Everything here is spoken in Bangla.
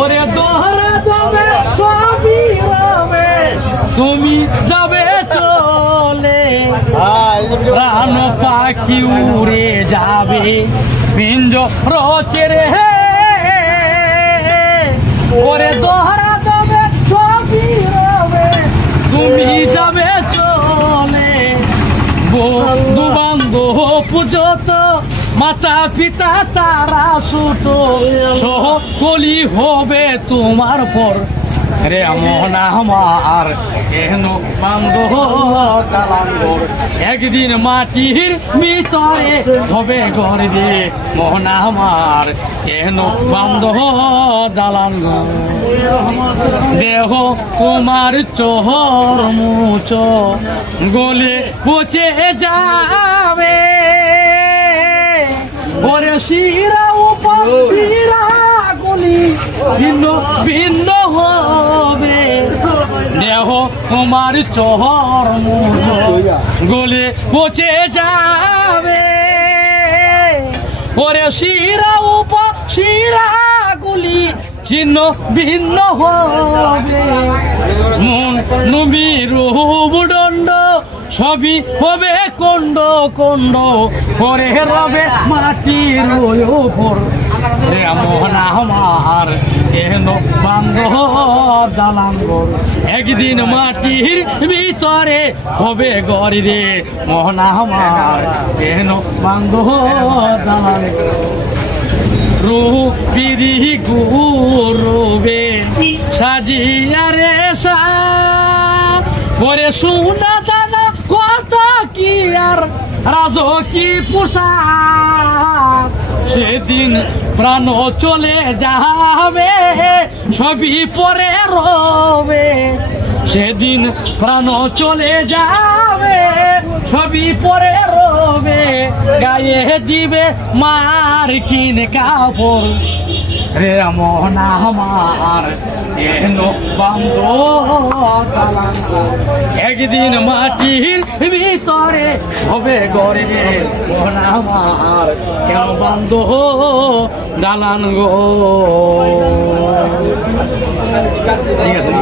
ওরে দোহরা যাবে সবই রবে, তুমি যাবে চলে, প্রাণ পাখি উড়ে যাবে পিঞ্জ রচেরে। ওরে দোহরা যাবে সবই রবে, তুমি যাবে চলে, বন্ধু বান্ধব পুজো তো মাতা পিতা তারা ছোট, সকলি হবে তোমার পর। রে মোহনা আমার কেন বান্ধব দালাঙ্গর, একদিন মাটির ভিতরে হবে ঘর রে মোহনা আমার কেন বান্ধব দালাঙ্গর। দেহ তোমার চোহর মুচ গলে পচে যাবে, ওরে শিরা উপর শিরা গুলি ভিন্ন ভিন্ন হবে, দেহ তোমার চোহর মুচ গলে পচে যাবে, ওরে শিরা উপর শিরা গুলি চিহ্ন ভিন্ন হবে, মন নবী রূপদণ্ড সবই হবে কন্ড কন্ড, করে রবে মাটির ওপর। রে মোহনা আমার কেন বান্ধব দালাঙ্গর, একদিন মাটির ভিতরে হবে গড়ি রে মোহনা আমার কেন বান্ধব দালাঙ্গর। রূপিরি গুরুবে সাজিয়া রে সা, পরে সোনা দানা কত কি আর রাজকি পোশাক, সেদিন প্রাণ চলে যাবে সবই পরে রবে, সেদিন প্রাণ চলে যাবে সবই পরে রবে, গায়ে দিবে মার কিনে কাপড়। রে মোহনা আমার কেন বান্ধব দালাঙ্গর, একদিন মাটির ভিতরে হবে গড়ে মোহনা আমার কেন বান্ধব দালাঙ্গর। ঠিক আছে।